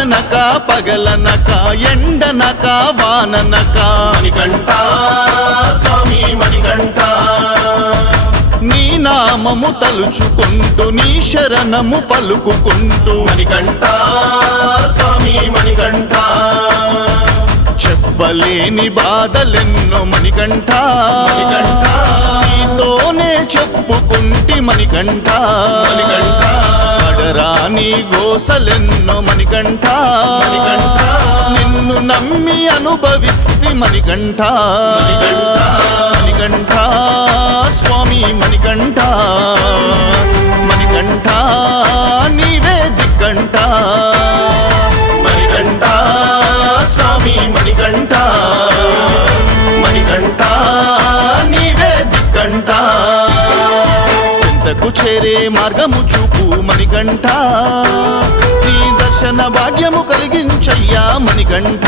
రాత్రనక పగలనక ఎండనక వాననక మణికంఠ స్వామి మణికంఠ నీ నామము తలుచుకుంటూ నీ శరణము పలుకుకుంటూ మణికంఠ స్వామి మణికంఠ చెప్పలేని బాధలెన్నో మణికంఠ మణికంఠ నీతోనే చెప్పుకుంటి మణికంఠ మణికంఠ పడరాని గోసలెన్నో మణికంఠ మణికంఠ నిన్ను నమ్మి అనుభవిస్తి మణికంఠ మణికంఠ మణికంఠ స్వామి మణికంఠ మణికంఠ నీవే దిక్కంఠ మణికంఠ స్వామి మణికంఠ మణికంఠ నీవే దిక్కంఠ చింతకు చేరే మార్గము చూపు మణికంఠ నీ దర్శన భాగ్యము కలిగించయ్యా మణికంఠ